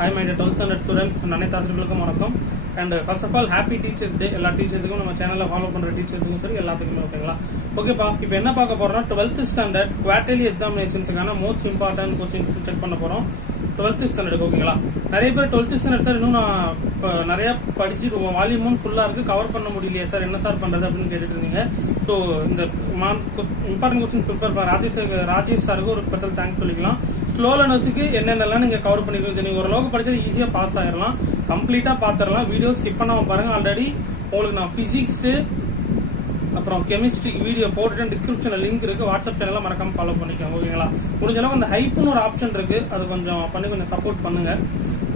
Hi my dear 12th standard students, அனைத்து ஆசிரியர்களுக்கும் வணக்கம். And first of all happy teachers day. எல்லா டீச்சர்ஸுக்கும் நம்ம சேனலில் ஃபாலோ பண்ணுற டீச்சர்ஸுக்கும் சரி எல்லாத்துக்குமே ஓகேங்களா. ஓகேப்பா, இப்போ என்ன பார்க்க போறோம்னா 12th ஸ்டாண்டர்ட் குவார்டர்லி எக்ஸாமினேஷன்ஸுக்கான மோஸ்ட் இம்பார்ட்டன்ட் கொஸ்டின்ஸ் செக் பண்ண போறோம் 12th ஸ்டாண்டர்ட். ஓகேங்களா, நிறைய பேர் 12th ஸ்டாண்டர்ட் சார் இன்னும் நான் நிறைய படிச்சு வால்யூம் 1 ஃபுல்லா இருக்கு, கவர் பண்ண முடியலையே சார், என்ன சார் பண்றது அப்படின்னு கேட்டுட்டு இருந்தீங்க. ஸோ இந்த இம்பார்ட்டன்ட் கொஸ்டின் ப்ரிப்பேர் ராஜேஷ் சாருக்கு ஒரு ஸ்பெஷல் தேங்க்ஸ் சொல்லிக்கலாம். ஸ்லோ லேர்னர்ஸுக்கு என்னென்னலாம் நீங்க கவர் பண்ணிருக்கீங்க, நீங்க ஓரளவுக்கு படிச்சது ஈஸியா பாஸ் ஆயிடலாம், கம்ப்ளீட்டா பாத்திரலாம். வீடியோ ஸ்கிப் பண்ணாம பாருங்க. ஆல்ரெடி உங்களுக்கு நான் பிசிக்ஸ் அப்புறம் கெமிஸ்ட்ரி வீடியோ போட்டுட்டு டிஸ்கிரிப்ஷன்ல லிங்க் இருக்கு, வாட்ஸ்அப் சேனல்ல மறக்காம ஃபாலோ பண்ணிக்கோங்க. ஓகேங்களா, முடிஞ்ச அளவுக்கு அந்த ஹைப்னு ஒரு ஆப்ஷன் இருக்கு, அது கொஞ்சம் கொஞ்சம் சப்போர்ட் பண்ணுங்க.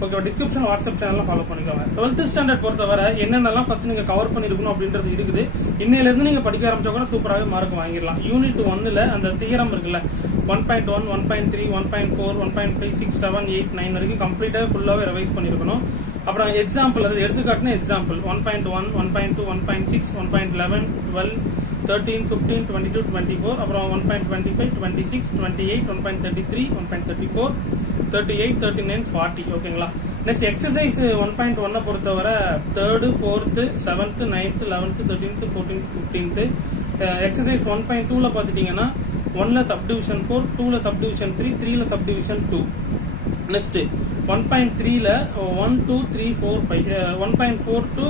ஓகே, டிஸ்கிரிப்ஷன் வாட்ஸ்அப் சேனல்ல ஃபாலோ பண்ணிக்கோங்க. 12th ஸ்டாண்டர்ட் பொறுத்தவரை என்னென்னலாம் ஃபர்ஸ்ட் நீங்க கவர் பண்ணிருக்கணும் அப்படின்றது இருக்குது. இன்னையில இருந்து நீங்க படிக்க ஆரம்பிச்சா கூட சூப்பராகவே மார்க் வாங்கிடலாம். யூனிட் 1ல அந்த தியரம் இருக்குல்ல, 1.1, 1.3, 1.4, 1.5, 6, 7, 8, 9 வரைக்கும் கம்ப்ளீட்டாக ஃபுல்லாகவே ரிவைஸ் பண்ணியிருக்கணும். அப்புறம் எக்ஸாம்பிள், அது எடுத்துக்காட்டுன எக்ஸாம்பிள் 1.1, 1.2, 1.6, 1.11, 12, 13, 15, 22, 24, அப்புறம் 1.25, 26, 28, 1.33, 1.34, 38, 39, 40. ஓகேங்களா. நெக்ஸ்ட் எக்ஸசைஸ் 1.1 பொறுத்தவரை 3rd, 4th, 7th, 9th, 11th, 13th, 14th, 15th. Exercise 1.2ல பார்த்துட்டீங்கன்னா 1ல subdivision 4, 2ல subdivision 3, 3ல subdivision 2. Next 1.3ல 1, 2, 3, 4, 5, 1.4 to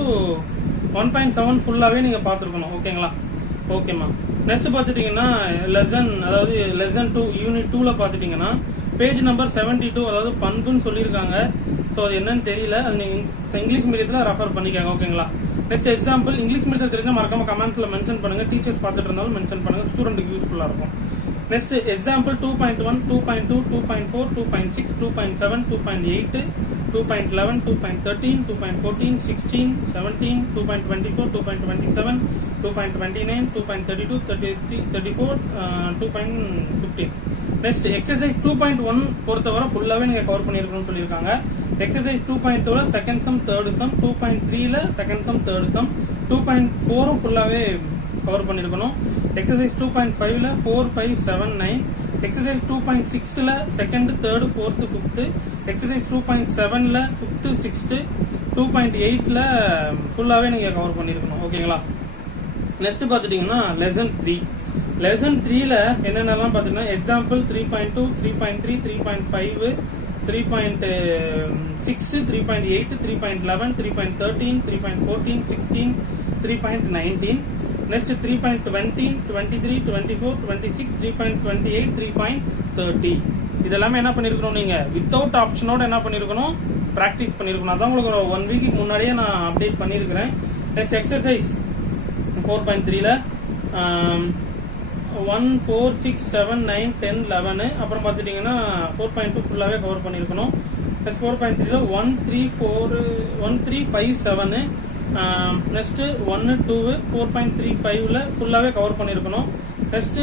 1.7 ஃபுல்லாவே நீங்க பார்த்துருக்கணும். ஓகேங்களா. ஓகேம்மா. நெக்ஸ்ட் பார்த்துட்டீங்கன்னா லெசன் 2 யூனிட் 2ல பார்த்துட்டீங்கன்னா பேஜ் நம்பர் 72, அதாவது பண்புன்னு சொல்லியிருக்காங்க. ஸோ அது என்னன்னு தெரியல, அது நீங்க இங்கிலீஷ் மீடியத்தில் ரெஃபர் பண்ணிக்காங்க. ஓகேங்களா. நெக்ஸ்ட் எக்ஸாம்பிள் இங்கிலீஷ் மீடியத்தில் தெரிஞ்சா மறக்காம கமெண்ட்ஸ்ல மென்ஷன் பண்ணுங்க, டீச்சர்ஸ் பார்த்துட்டு இருந்தாலும் மென்ஷன் பண்ணுங்க, ஸ்டூடெண்ட்டுக்கு யூஸ்ஃபுல்லா இருக்கும். Next example 2.1, 2.2, 2.4, 2.6, 2.7, 2.8, 2.11, 2.13, 2.14, 16, 17, 2.24, 2.27, 2.29, 2.32, 33, 34, 2.15. நெக்ஸ்ட் எக்ஸசைஸ் 2.1 பொறுத்தவரை ஃபுல்லாவே நீங்க கவர் பண்ணிருக்கணும்னு சொல்லியிருக்காங்க. எக்ஸசைஸ் 2.2ல செகண்ட் சம், தேர்ட் சம், 2.3ல செகண்ட் சம், தேர்ட் சம், 2.4 ஃபுல்லாவே கவர் பண்ணிருக்கணும். எக்ஸசைஸ் 2.5ல 4, 5, 7, 9. எக்ஸசைஸ் 2.6ல second, third, fourth, fifth. Exercise 2.7ல ஃபிஃப்த், சிக்ஸ்த். 2.8ல ஃபுல்லாவே நீங்க கவர் பண்ணிருக்கணும். ஓகேங்களா. நெக்ஸ்ட் பாத்துட்டீங்கன்னா லெசன் 3. லெசன் 3ல என்னென்னலாம் பாத்தீங்கன்னா எக்ஸாம்பிள் 3.2, 3.3, 3.5, 3.6, 3.8, 3.11, 3.13, 3.14, 16, 3.19. நெக்ஸ்ட் 3.20, 23, 24, 26, 3.28, 3.30. இதெல்லாமே என்ன பண்ணிருக்கணும், நீங்க வித்தவுட் ஆப்ஷனோட என்ன பண்ணிருக்கணும், பிராக்டிஸ் பண்ணிருக்கணும். அதான் உங்களுக்கு 1 வீக்கு முன்னாடியே நான் அப்டேட் பண்ணிருக்கிறேன். நெக்ஸ்ட் எக்ஸசைஸ் 4.3ல 1, 4, 6, 7, 9, 10, 11. அப்புறம் பார்த்துட்டீங்கன்னா 4.2 ஃபுல்லாவே கவர் பண்ணிருக்கணும். நெக்ஸ்ட் 4.3ல 1, 3, 4, 1, 3, 5, 7. நெக்ஸ்ட் 1, 2, 4.35ல ஃபுல்லாவே கவர் பண்ணிருக்கணும். நெக்ஸ்ட்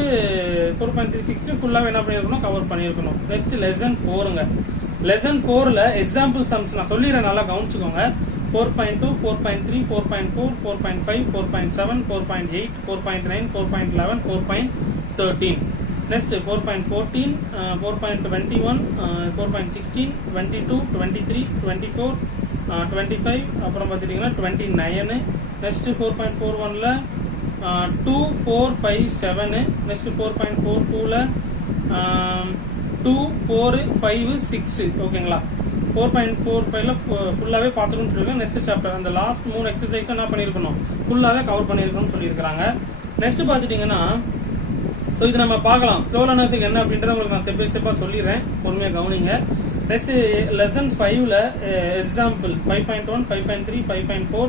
4.36 ஃபுல்லாவே என்ன பண்ணிருக்கணும், கவர் பண்ணிருக்கணும். நெக்ஸ்ட் லெசன் 4ங்க. லெசன் 4ல எக்ஸாம்பிள் சம்ஸ் நான் சொல்லிடுறேன், நல்லா கவனிச்சுக்கோங்க. 4.2, 4.3, 4.4, 4.5, 4.7, 4.8, 4.9, 4.11, 4.13. நெக்ஸ்ட் 4.14, 4.21, 4.16, 22, 23, 24, 25. அப்புறம் பார்த்துட்டீங்கன்னா 29. நெக்ஸ்ட் 4.41ல 2, 4, 5, 7. நெக்ஸ்ட் 4.42ல 2, 4, 5, 6. ஓகேங்களா. 4.45ல ஃபுல்லாவே பார்த்துக்கணும்னு சொல்லிருக்காங்க. நெக்ஸ்ட் சாப்டர் அந்த லாஸ்ட் 3 எக்ஸசைஸ் என்ன பண்ணிருக்கணும், ஃபுல்லாவே கவர் பண்ணிருக்கணும்னு சொல்லியிருக்காங்க. நெக்ஸ்ட் பார்த்துட்டீங்கன்னா ஸோ இது நம்ம பார்க்கலாம் ஸ்லோ லேர்னர்ஸுக்கு என்ன அப்படின்றத உங்களுக்கு நான் ஸ்டெப்பா சொல்லிடுறேன், பொறுமையா கவனிங்க. நெக்ஸ்ட் லெசன் 5ல எக்ஸாம்பிள் 5.1, 5.3, 5.4,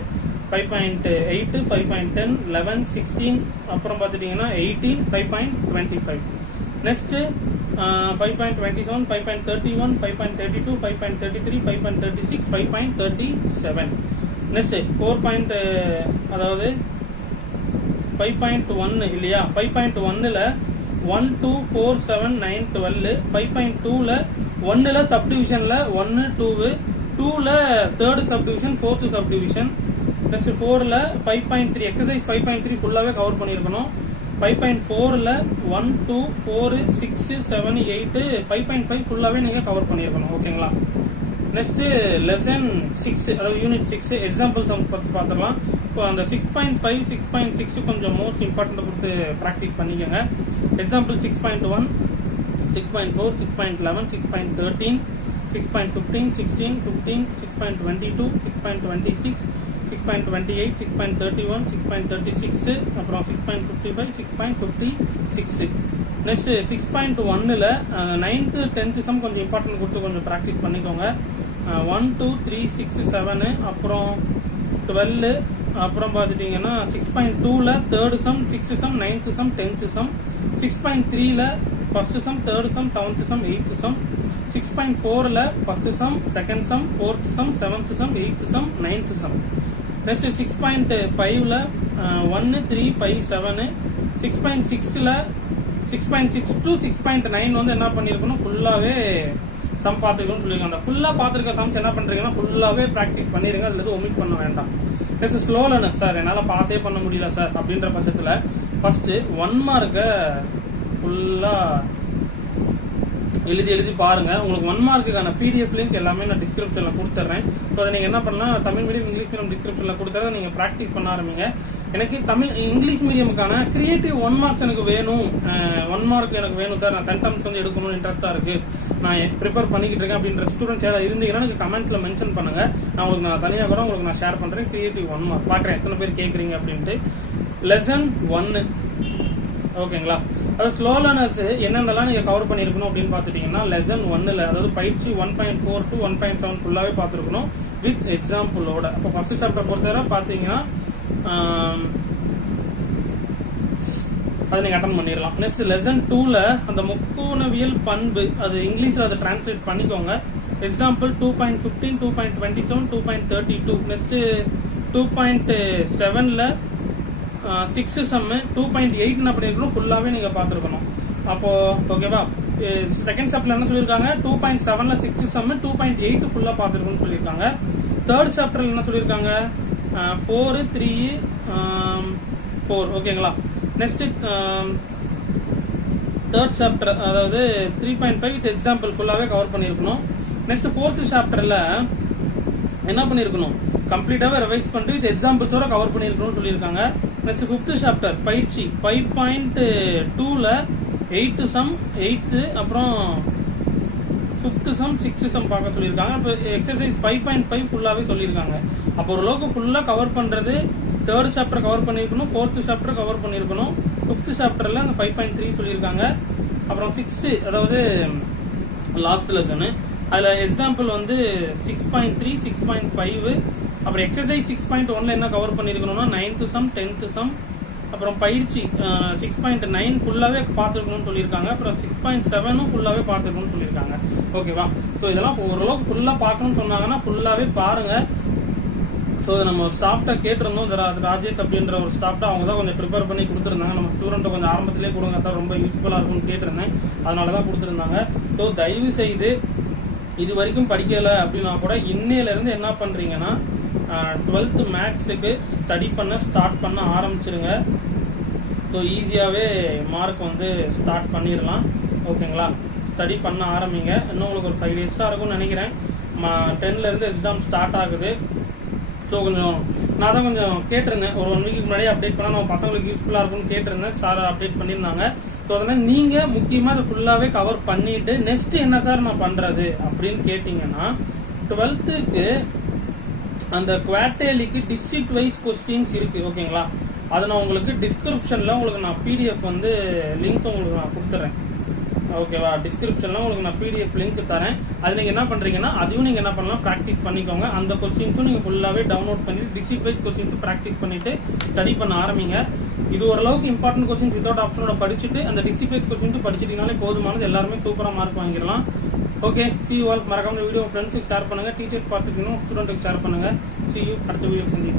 5.8, 5.10, 11, 16. அப்புறம் பார்த்துட்டீங்கன்னா 18, 5.25. நெக்ஸ்ட் 5.27, 5.31, 5.32, 5.33, 5.36, 5.37. நெக்ஸ்ட் 4. அதாவது 5.1 இல்லையா, 5.1ல 1, 2, 4, 7, 9, 12. 5.2ல 1ல சப்டிவிஷன்ல 1, 2, 2ல third subdivision, fourth subdivision. Next 4ல 5.3 எக்ஸசைஸ் 5.3 ஃபுல்லாவே கவர் பண்ணிருக்கணும். 5.4ல 1, 2, 4, 6, 7, 8, 5.5 ஃபுல்லாவே நீங்க கவர் பண்ணிருக்கணும். ஓகேங்களா. நெக்ஸ்ட் லெசன் 6 அதாவது யூனிட் 6 எக்ஸாம்பிள் சம் பத்தி பார்த்துடலாம். இப்போ அந்த 6.5 6.6 கொஞ்சம் மோஸ்ட் இம்பார்ட்டன்ட் கொடுத்து ப்ராக்டிஸ் பண்ணிக்கோங்க. எக்ஸாம்பிள் 6.1 6.4 6.11 6.13 6.15 16 15 6.22 6.26 6.28 6.31 6.36 அப்புறம் 6.55 6.56. நெக்ஸ்ட் 6.1ல 9th 10th சம் கொஞ்சம் இம்பார்ட்டன்ட் கொடுத்து கொஞ்சம் ப்ராக்டிஸ் பண்ணிக்கோங்க. 1 2 3 6 7 அப்புறம் 12 அப்புறம் பார்த்துட்டீங்கன்னா 6.2ல 3rd sum 6th sum 9th sum 10th sum 6.3ல 1st sum 3rd sum 7th sum 8th sum 6.4ல 1st sum 2nd sum 4th sum 7th sum 8th sum 9th sum. Next 6.5ல 1 3 5 7 6.6ல 6.6 to 6.9 வந்து என்ன பண்ணிருக்கணும் ஃபுல்லாவே சம் பார்த்துக்கணும்னு சொல்லியிருக்காங்க. அந்த ஃபுல்லா பார்த்துருக்க சம்ஸ் என்ன பண்றீங்கன்னா ஃபுல்லாவே ப்ராக்டிஸ் பண்ணிருங்க. அதுல எதுவும் ஒமிட் பண்ண வேண்டாம். நெக்ஸ்ட் ஸ்லோ லேர்னர் சார் என்னால பாஸே பண்ண முடியல சார் அப்படின்ற பட்சத்துல ஃபர்ஸ்ட் 1 மார்க்கை ஃபுல்லா எழுதி பாருங்க. உங்களுக்கு 1 மார்க்குக்கான பிடிஎஃப் லிங்க் எல்லாமே நான் டிஸ்கிரிப்ஷன்ல கொடுத்துறேன். ஸோ அதை நீங்க என்ன பண்ணலாம், தமிழ் மீடியம் இங்கிலீஷ் மீடியம் டிஸ்கிரிப்ஷன்ல கொடுத்துறத நீங்க ப்ராக்டிஸ் பண்ண ஆரம்பிங்க. எனக்கு இங்கிலீஷ் மீடியமுக்கான கிரியேட்டிவ் 1 மார்க்ஸ் எனக்கு வேணும், 1 மார்க் எனக்கு வேணும் சார், நான் சென்டென்ஸ் வந்து எடுக்கணும்னு இன்ட்ரெஸ்டா இருக்கு, நான் ப்ரிப்பேர் பண்ணிக்கிட்டு இருக்கேன் அப்படின்ற ஸ்டூடெண்ட்ஸ் யாராவது இருந்தீங்கன்னா எனக்கு கமெண்ட்ஸ்ல மென்ஷன் பண்ணுங்க. நான் தனியாக கூட உங்களுக்கு நான் ஷேர் பண்றேன். கிரியேட்டிவ் 1 மார்க் பார்க்குறேன் எத்தனை பேர் கேட்குறீங்க அப்படின்ட்டு. லெசன் 1 ஓகேங்களா. அது ஸ்லோ லேர்னர்ஸ் என்னென்னலாம் நீங்க கவர் பண்ணிருக்கணும் அப்படின்னு பாத்துட்டீங்கன்னா லெசன் 1ல அதாவது பயிற்சி 1.4 to 1.7 ஃபுல்லாவே பார்த்துருக்கணும் வித் எக்ஸாம்பிளோட. அப்போ ஃபர்ஸ்ட் சாப்டர் பொறுத்தவரை பாத்தீங்கன்னா அதை நீங்க அட்டன் பண்ணிடலாம். நெக்ஸ்ட் லெசன் 2ல அந்த முக்கோணவியல் பண்பு அது இங்கிலீஷ்ல அதை டிரான்ஸ்லேட் பண்ணிக்கோங்க. எக்ஸாம்பிள் 2.15 2.27 2.32. நெக்ஸ்ட் 2.7ல 6 சம் 2.8 என்ன பண்ணிருக்கணும் ஃபுல்லாவே நீங்க பாத்துருக்கணும். அப்போ ஓகேவா. செகண்ட் சாப்டர்ல என்ன சொல்லிருக்காங்க 2.7ல 6 சம் 2.8 ஃபுல்லா பாத்துருக்கணும்னு சொல்லிருக்காங்க. தேர்ட் சாப்டர்ல என்ன சொல்லிருக்காங்க 4 3 4 ஓகேங்களா. நெக்ஸ்ட் தேர்ட் சாப்டர் அதாவது 3.5 வித் எக்ஸாம்பிள் ஃபுல்லாவே கவர் பண்ணிருக்கணும். நெக்ஸ்ட் ஃபோர்த் சாப்டர்ல என்ன பண்ணிருக்கணும் கம்ப்ளீட்டாவே ரிவைஸ் பண்ணிட்டு வித் எக்ஸாம்பிள்ஸோட கவர் பண்ணிருக்கணும்னு சொல்லியிருக்காங்க. நெக்ஸ்ட் 5th சாப்டர் பயிற்சி 5.2ல 8th சம் 8th அப்புறம் 5th சம் 6th சம் பார்க்க சொல்லியிருக்காங்க. இப்போ எக்ஸசைஸ் 5.5 ஃபுல்லாவே சொல்லியிருக்காங்க. அப்போ ஓரளவுக்கு ஃபுல்லா கவர் பண்றது 3rd சாப்டர் கவர் பண்ணிருக்கணும், 4th சாப்டர் கவர் பண்ணிருக்கணும். 5th சாப்டர்ல அந்த 5.3 சொல்லியிருக்காங்க. அப்புறம் 6 அதாவது லாஸ்ட் லெசன் அதுல எக்ஸாம்பிள் வந்து 6.3 6.5 அப்புறம் எக்ஸசைஸ் 6.1ல என்ன cover பண்ணிருக்கணும்னா 9th sum 10th some அப்புறம் பயிற்சி 6.9 ஃபுல்லாவே பார்த்துருக்கணும்னு சொல்லியிருக்காங்க. அப்புறம் 6.7 ஃபுல்லாவே பார்த்துருக்கணும்னு சொல்லியிருக்காங்க. ஓகேவா. ஸோ இதெல்லாம் ஓரளவுக்கு ஃபுல்லா பார்க்கணும்னு சொன்னாங்கன்னா ஃபுல்லாவே பாருங்க. ஸோ நம்ம ஸ்டாஃப்ட கேட்டிருந்தோம், ராஜேஷ் அப்படின்ற ஒரு ஸ்டாஃப்ட அவங்க தான் கொஞ்சம் ப்ரிப்பேர் பண்ணி கொடுத்துருந்தாங்க. நம்ம ஸ்டூடெண்ட்டை கொஞ்சம் ஆரம்பத்திலே கொடுங்க சார் ரொம்ப யூஸ்ஃபுல்லா இருக்கும்னு கேட்டிருந்தேன், அதனால தான் கொடுத்துருந்தாங்க. ஸோ தயவு செய்து இது வரைக்கும் படிக்கல அப்படின்னா கூட இன்னையில இருந்து என்ன பண்றீங்கன்னா 12th மேக்ஸுக்கு ஸ்டடி பண்ண ஸ்டார்ட் பண்ண ஆரம்பிச்சிருங்க. ஸோ ஈஸியாவே மார்க் வந்து ஸ்டார்ட் பண்ணிடலாம். ஓகேங்களா. ஸ்டடி பண்ண ஆரம்பிங்க. இன்னும் உங்களுக்கு ஒரு 5 days இருக்கும்னு நினைக்கிறேன். 10ல இருந்து எக்ஸாம் ஸ்டார்ட் ஆகுது. ஸோ கொஞ்சம் நான் தான் கொஞ்சம் கேட்டிருந்தேன், ஒரு 1 வீக்கு முன்னாடியே அப்டேட் பண்ணால் நம்ம பசங்களுக்கு யூஸ்ஃபுல்லாக இருக்கும்னு கேட்டிருந்தேன். சார் அப்டேட் பண்ணியிருந்தாங்க. ஸோ அதனால் நீங்கள் முக்கியமாக அதை ஃபுல்லாகவே கவர் பண்ணிட்டு நெக்ஸ்ட் என்ன சார் நான் பண்ணுறது அப்படின்னு கேட்டிங்கன்னா 12th அந்த குவார்டர்லிக்கு டிஸ்ட்ரிக்ட் வைஸ் கொஸ்டின்ஸ் இருக்கு. ஓகேங்களா. அதை நான் உங்களுக்கு டிஸ்கிரிப்ஷனில் உங்களுக்கு நான் பிடிஎஃப் வந்து லிங்க் உங்களுக்கு நான் கொடுத்துறேன். ஓகேவா. டிஸ்கிரிப்ஷன்ல உங்களுக்கு நான் பிடிஎஃப் லிங்க் தரேன். அது நீங்க என்ன பண்றீங்கன்னா அதையும் நீங்க என்ன பண்ணலாம் பிராக்டிஸ் பண்ணிக்கோங்க. அந்த கொஸ்டின்ஸும் நீங்க ஃபுல்லாவே டவுன்லோட் பண்ணிட்டு டிஸ்ட்ரிக்ட் வைஸ் கொஸ்டின்ஸ் பிராக்டிஸ் பண்ணிட்டு ஸ்டடி பண்ண ஆரம்பிங்க. இது ஓரளவுக்கு இம்பார்ட்டன்ட் கொஸ்டின்ஸ் வித்வுட் ஆப்ஷனோட படிச்சுட்டு அந்த டிஸ்ட்ரிக்ட் வைஸ் கொஸ்டின்ஸ் படிச்சிட்டீங்கனாலே போதுமானது. எல்லாருமே சூப்பரா மார்க் வாங்கிடலாம். ஓகே. see you all. மறக்காம வீடியோ ஃப்ரெண்ட்ஸுக்கு ஷேர் பண்ணுங்க. டீச்சர்ஸ் பார்த்துட்டீங்கன்னா ஸ்டூடெண்ட்டுக்கு ஷேர் பண்ணுங்க. see you அடுத்த வீடியோ சந்தி.